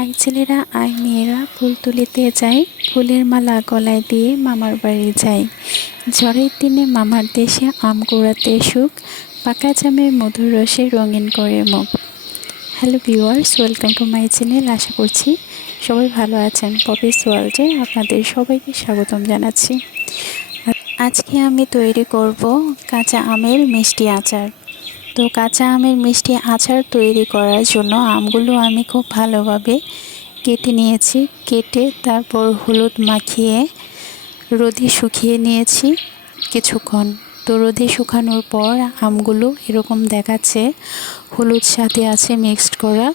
I ছেলেরা, I মেয়েরা, ফুল তুলিতে যায় ফুলের মালা গলায় দিয়ে মামার বাড়ি যায় ঝড়ের দিনে মামার দেশে আম কুড়াতে সুখ, পাকা জামের মধুর রসে রঙিন করে মুখ। Hello viewers, welcome to my channel. আশা করছি সবাই ভালো আছেন। পপিস ওয়ার্ল্ডে আপনাদের সবাইকে স্বাগতম জানাচ্ছি। আজকে আমি তৈরি করব কাঁচা আমের মিষ্টি আচার। তো কাঁচা আমের মিষ্টি আচার তৈরি করার জন্য আমগুলো আমি খুব ভালোভাবে কেটে নিয়েছি। কেটে তারপর হলুদ মাখিয়ে রোদে শুকিয়ে নিয়েছি কিছুক্ষণ। তো রোদে শুকানোর পর আমগুলো এরকম দেখাচ্ছে, হলুদ সাথে আছে মিক্সড করা।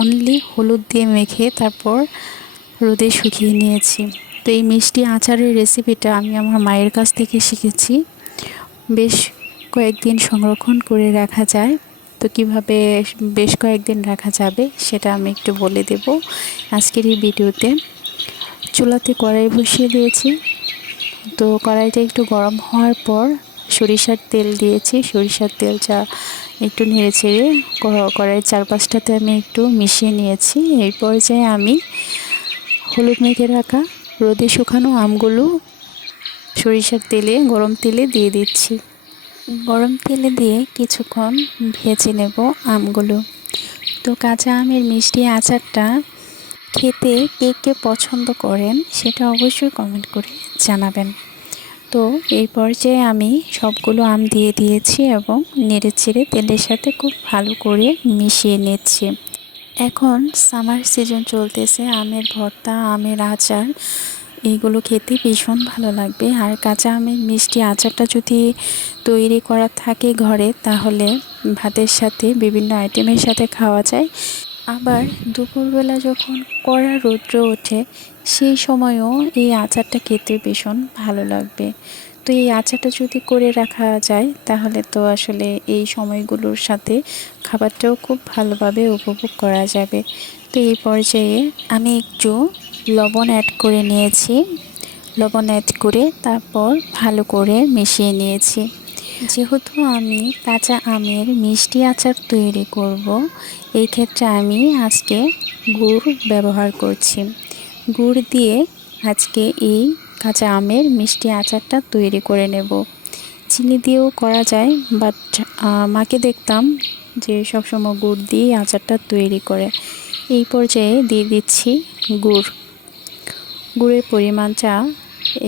অনলি হলুদ দিয়ে মেখে তারপর রোদে শুকিয়ে নিয়েছি। তো এই মিষ্টি আচারের রেসিপিটা আমি আমার মায়ের কাছ থেকে শিখেছি। বেশ কয়েকদিন সংরক্ষণ করে রাখা যায়। তো কীভাবে বেশ কয়েকদিন রাখা যাবে সেটা আমি একটু বলে দেব আজকের এই ভিডিওতে। চুলাতে কড়াই বসিয়ে দিয়েছি। তো কড়াইটা একটু গরম হওয়ার পর সরিষার তেল দিয়েছি। সরিষার তেল চা একটু নেড়ে ছেড়ে কড়াইয়ের চারপাশটাতে আমি একটু মিশিয়ে নিয়েছি। এই পর্যায়ে আমি হলুদ মেখে রাখা রোদে শুকানো আমগুলো সরিষার তেলে, গরম তেলে দিয়ে দিচ্ছি। গরম তেলে দিয়ে কিছুক্ষণ ভেজে নেব আমগুলো। তো কাঁচা আমের মিষ্টি আচারটা খেতে কে কে পছন্দ করেন সেটা অবশ্যই কমেন্ট করে জানাবেন। তো এই পর্যায়ে আমি সবগুলো আম দিয়ে দিয়েছি এবং নেড়ে চেড়ে তেলের সাথে খুব ভালো করে মিশিয়ে নিচ্ছি। এখন সামার সিজন চলতেছে, আমের ভর্তা, আমের আচার এইগুলো খেতে ভীষণ ভালো লাগবে। আর কাঁচা আমের মিষ্টি আচারটা যদি তৈরি করা থাকে ঘরে, তাহলে ভাতের সাথে বিভিন্ন আইটেমের সাথে খাওয়া যায়। আবার দুপুরবেলা যখন কড়া রৌদ্র ওঠে, সেই সময়ও এই আচারটা খেতে ভীষণ ভালো লাগবে। তো এই আচারটা যদি করে রাখা যায়, তাহলে তো আসলে এই সময়গুলোর সাথে খাবারটাও খুব ভালোভাবে উপভোগ করা যাবে। তো এই পর্যায়ে আমি একটু লবণ অ্যাড করে নিয়েছি। লবণ অ্যাড করে তারপর ভালো করে মিশিয়ে নিয়েছি। যেহেতু আমি কাঁচা আমের মিষ্টি আচার তৈরি করব, এই ক্ষেত্রে আমি আজকে গুড় ব্যবহার করছি। গুড় দিয়ে আজকে এই কাঁচা আমের মিষ্টি আচারটা তৈরি করে নেব। চিনি দিয়েও করা যায় বাট মাকে দেখতাম যে সবসময় গুড় দিয়ে আচারটা তৈরি করে। এই পর্যায়ে দিয়ে দিচ্ছি গুড়। গুড়ের পরিমাণ চা,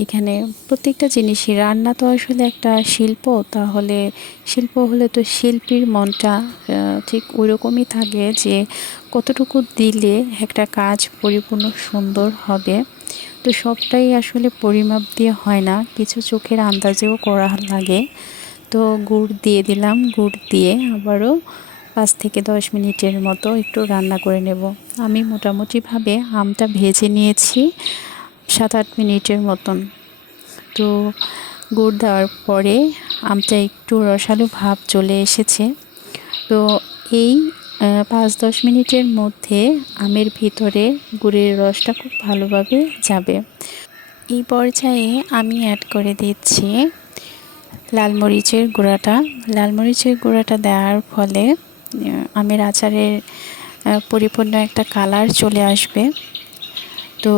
এখানে প্রত্যেকটা জিনিসই। রান্না তো আসলে একটা শিল্প, তাহলে শিল্প হলে তো শিল্পীর মনটা ঠিক ওই রকমই থাকে যে কতটুকু দিলে একটা কাজ পরিপূর্ণ সুন্দর হবে। তো সবটাই আসলে পরিমাপ দিয়ে হয় না, কিছু চোখের আন্দাজেও করা লাগে। তো গুড় দিয়ে দিলাম, গুড় দিয়ে আবারও পাঁচ থেকে দশ মিনিটের মতো একটু রান্না করে নেব। আমি মোটামুটিভাবে আমটা ভেজে নিয়েছি। সাত আট মিনিটের মতন। তো গুড় দেওয়ার পরে আমটা একটু রসালো ভাব চলে এসেছে। তো এই পাঁচ দশ মিনিটের মধ্যে আমের ভিতরে গুড়ের রসটা খুব ভালোভাবে যাবে। এই পর্যায়ে আমি অ্যাড করে দিচ্ছি লাল মরিচের গুঁড়াটা। লাল মরিচের গুঁড়াটা দেওয়ার ফলে আমের আচারের পরিপূর্ণ একটা কালার চলে আসবে। তো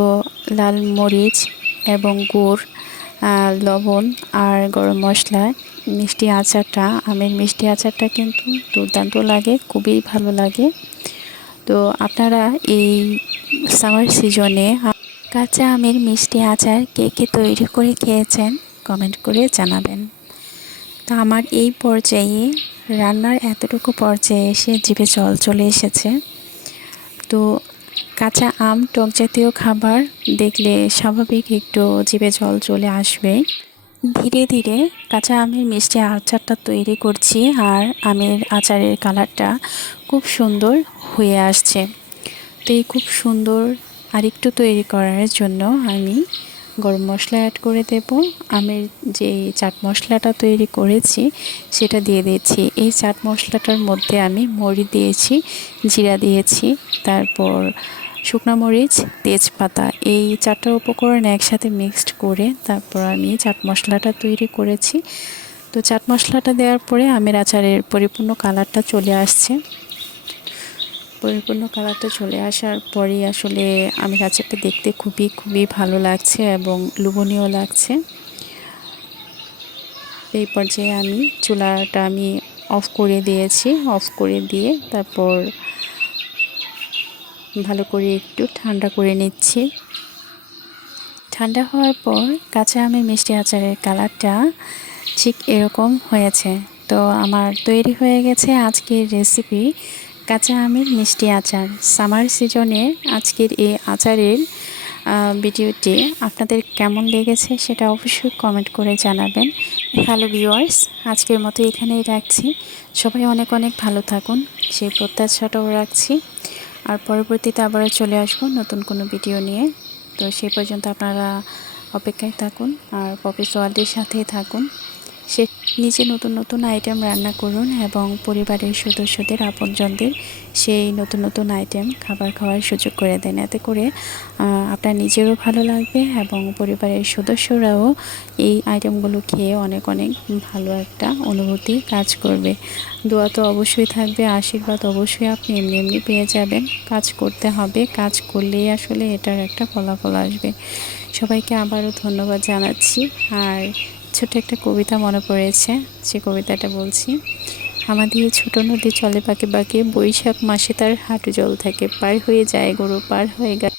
লাল মরিচ এবং গুড় লবণ আর গরম মশলা, মিষ্টি আচারটা, আমের মিষ্টি আচারটা কিন্তু দুর্দান্ত লাগে, খুবই ভালো লাগে। তো আপনারা এই সামার সিজনে কাঁচা আমের মিষ্টি আচার কে কে তৈরি করে খেয়েছেন কমেন্ট করে জানাবেন। তো আমার এই পর্যায়ে রান্নার এতটুকু পর্যায়ে এসে জিভে জল চলে এসেছে। তো কাঁচা আম, টক জাতীয় খাবার দেখলে স্বাভাবিক একটু জিভে জল চলে আসবে। ধীরে ধীরে কাঁচা আমের মিষ্টি আচারটা তৈরি করছি আর আমের আচারের কালারটা খুব সুন্দর হয়ে আসছে। তো এই খুব সুন্দর আরেকটু তৈরি করার জন্য আমি গরম মশলা অ্যাড করে দেব। আমের যে চাট মশলাটা তৈরি করেছি, সেটা দিয়ে দিয়েছি। এই চাট মশলাটার মধ্যে আমি মরি দিয়েছি, জিরা দিয়েছি, তারপর শুকনো মরিচ, তেজপাতা। এই চারটা উপকরণ একসাথে মিক্সড করে তারপর আমি চাট মশলাটা তৈরি করেছি। তো চাট মশলাটা দেওয়ার পরে আমের আচারের পরিপূর্ণ কালারটা চলে আসছে। পরিপূর্ণ কালারটা চলে আসার পরেই আসলে আমি আচারটা দেখতে খুবই খুবই ভালো লাগছে এবং লোভনীয় লাগছে। এই পর্যায়ে আমি চুলাটা আমি অফ করে দিয়েছি, অফ করে দিয়ে তারপর ভালো করে একটু ঠান্ডা করে নিচ্ছি। ঠান্ডা হওয়ার পর কাঁচা আমের মিষ্টি আচারের কালারটা ঠিক এরকম হয়েছে। তো আমার তৈরি হয়ে গেছে আজকের রেসিপি কাঁচা আমের মিষ্টি আচার। সামার সিজনে আজকের এই আচারের ভিডিওটি আপনাদের কেমন লেগেছে সেটা অবশ্যই কমেন্ট করে জানাবেন। হ্যালো ভিউয়ার্স, আজকের মতো এখানেই রাখছি। সবাই অনেক অনেক ভালো থাকুন সেই প্রত্যাশাটাও রাখছি। আর পরবর্তীতে আবারও চলে আসব নতুন কোনো ভিডিও নিয়ে। তো সেই পর্যন্ত আপনারা অপেক্ষায় থাকুন আর পপি সোয়ালটির সাথেই থাকুন। সে নিজে নতুন নতুন আইটেম রান্না করুন এবং পরিবারের সদস্যদের, আপনজনদের সেই নতুন নতুন আইটেম খাবার খাওয়ার সুযোগ করে দেন। এতে করে আপনার নিজেরও ভালো লাগবে এবং পরিবারের সদস্যরাও এই আইটেমগুলো খেয়ে অনেক অনেক ভালো একটা অনুভূতি কাজ করবে। দোয়া তো অবশ্যই থাকবে, আশীর্বাদ অবশ্যই আপনি এমনি এমনি পেয়ে যাবেন। কাজ করতে হবে, কাজ করলেই আসলে এটার একটা ফলাফল আসবে। সবাইকে আবারও ধন্যবাদ জানাচ্ছি। আর ছোট একটা কবিতা মনে পড়েছে সে কবিতাটা বলছি। আমাদের ছোট নদী চলে পাকে বাঁকে, বৈশাখ মাসে তার হাঁটু জল থাকে, পার হয়ে যায় গরু, পার হয়ে গেল